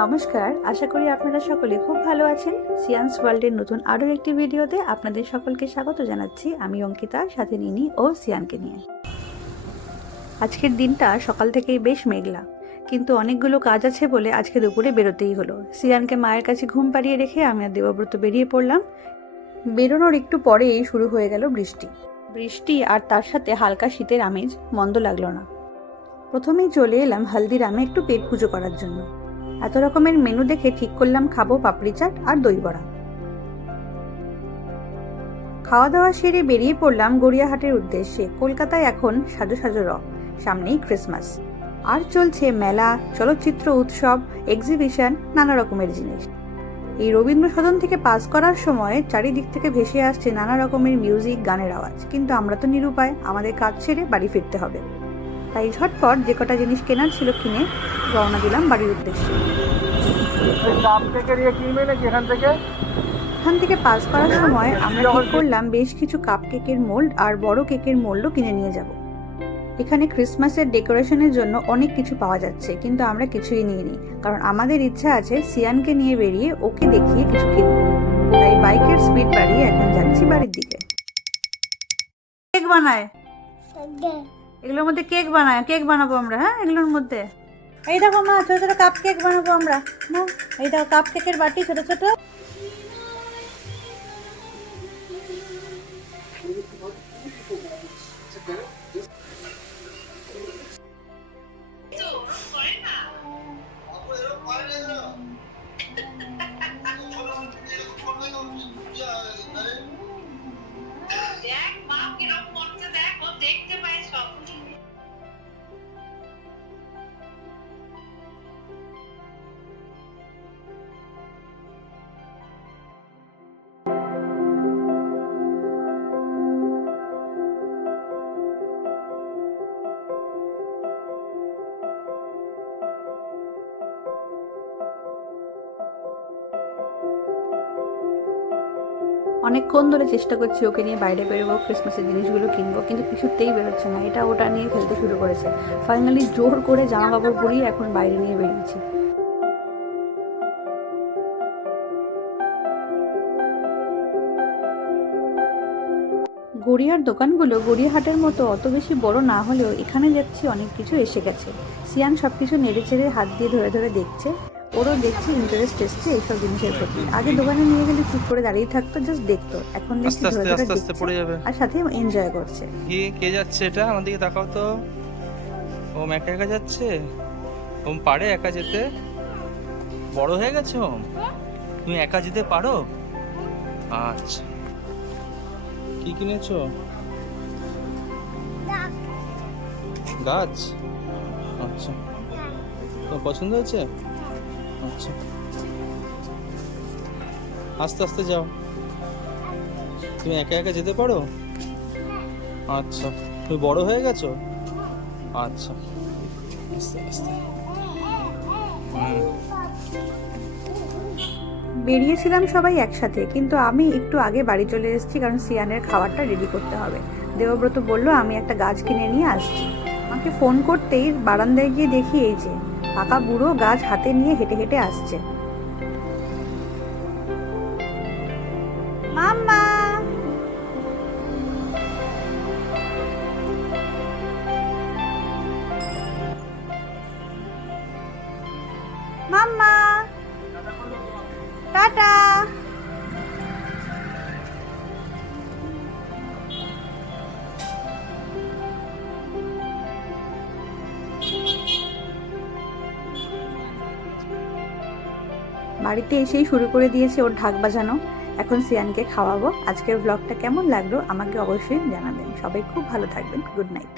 নমস্কার, আশা করি আপনারা সকলে খুব ভালো আছেন। সিয়ান্স ওয়ার্ল্ডের নতুন আরও একটি ভিডিওতে আপনাদের সকলকে স্বাগত জানাচ্ছি। আমি অঙ্কিতা, সাথে নিনি ও সিয়ানকে নিয়ে। আজকের দিনটা সকাল থেকেই বেশ মেঘলা, কিন্তু অনেকগুলো কাজ আছে বলে আজকে দুপুরে বেরোতেই হলো। সিয়ানকে মায়ের কাছে ঘুম পাড়িয়ে রেখে আমি আর দেবব্রত বেরিয়ে পড়লাম। বেরোনোর একটু পরেই শুরু হয়ে গেল বৃষ্টি আর তার সাথে হালকা শীতের আমেজ মন্দ লাগলো না। প্রথমেই চলে এলাম হালদিরামে একটু পেট পুজো করার জন্য। এত রকমের মেনু দেখে ঠিক করলাম খাবো পাপড়ি চাট আর দই বড়া। খাওয়া দাওয়া সেরে বেরিয়ে পড়লাম গড়িয়াহাটের উদ্দেশ্যে। কলকাতায় এখন সাজো সাজো সামনেই ক্রিসমাস, আর চলছে মেলা, চলচ্চিত্র উৎসব, এক্সিবিশন, নানা রকমের জিনিস। এই রবীন্দ্র সদন থেকে পাস করার সময় চারিদিক থেকে ভেসে আসছে নানা রকমের মিউজিক, গানের আওয়াজ। কিন্তু আমরা তো নিরুপায়, আমাদের কাজ ছেড়ে বাড়ি ফিরতে হবে। তাই ঝটপট যে কটা জিনিস কেনার ছিল কিনে রওনা দিলাম বাড়ির উদ্দেশ্যে। এখান থেকে পাস করার সময় আমরা ঠিক করলাম বেশ কিছু কাপ কেকের মোল্ড আর বড় কেকের মোল্ডও কিনে নিয়ে যাব। এখানে ক্রিসমাসের ডেকোরেশনের জন্য অনেক কিছু পাওয়া যাচ্ছে, কিন্তু আমরা কিছুই নিইনি, কারণ আমাদের ইচ্ছা আছে সিয়ানকে নিয়ে বেরিয়ে ওকে দেখিয়ে কিছু কিনব। তাই বাইকের স্পিড বাড়িয়ে এখন যাচ্ছি বাড়ির দিকে। কেক বানায়, এগুলোর মধ্যে কেক বানাবো আমরা। হ্যাঁ, এগুলোর মধ্যে এই দেখো মা, ছোট ছোট কাপ কেক বানাবো আমরা। না, এই দেখো কাপ কেকের বাটি, ছোট ছোট। অনেকক্ষণ ধরে চেষ্টা করছি ওকে নিয়ে বাইরে বেরোবো, ক্রিসমাসের জিনিসগুলো কিনবো, কিন্তু কিছুতেই বেরোচ্ছে না। এটা ওটা নিয়ে খেলতে শুরু করেছে। ফাইনালি জোর করে জামা কাপড় পরিয়ে এখন বাইরে নিয়ে বেরিয়েছি। গড়িয়ার দোকানগুলো গড়িয়াহাটের মতো অত বেশি বড় না হলেও এখানে যাচ্ছি অনেক কিছু এসে গেছে। সিয়ান সবকিছু নেড়ে চেড়ে হাত দিয়ে ধরে ধরে দেখছে। ওরও দেখছি ইন্টারেস্ট এসছে এইসব জিনিসের প্রতি। আগে দোকানে নিয়ে গেলে চুপ করে দাঁড়িয়ে থাকতো, জাস্ট দেখতো। এখন দেখছি ধরে ধরে দেখছে আর সাথে এনজয় করছে। কে যাচ্ছে এটা? আমার দিকে তাকাও তো। ওম একা একা যাচ্ছে? ওম পারে একা যেতে? বড় হয়ে গেছে ওম? তুমি একা যেতে পারো? আচ্ছা, কি কিনেছো? গাছ? আচ্ছা, তোমার পছন্দ হয়েছে? আচ্ছা, আস্তে আস্তে যাও। তুমি একা একা যেতে পারো? আচ্ছা, তুমি বড় হয়ে গেছো? আচ্ছা, আস্তে আস্তে। বেরিয়েছিলাম সবাই একসাথে, কিন্তু আমি একটু আগে বাড়ি চলে এসেছি, কারণ সিয়ানের খাবারটা রেডি করতে হবে। দেবব্রত বলল আমি একটা গাছ কিনে নিয়ে আসছি। আমাকে ফোন করতেই বারান্দায় গিয়ে দেখি এই যে পাকা বুড়ো গাছ হাতে নিয়ে হেঁটে হেঁটে আসছে। মাম্মা, মাম্মা, টাটা। বাড়িতে এসেই শুরু করে দিয়েছে ওর ঢাক বাজানো। এখন সিয়ানকে খাওয়াবো। আজকের ব্লগটা কেমন লাগলো আমাকে অবশ্যই জানাবেন। সবাই খুব ভালো থাকবেন। Good night.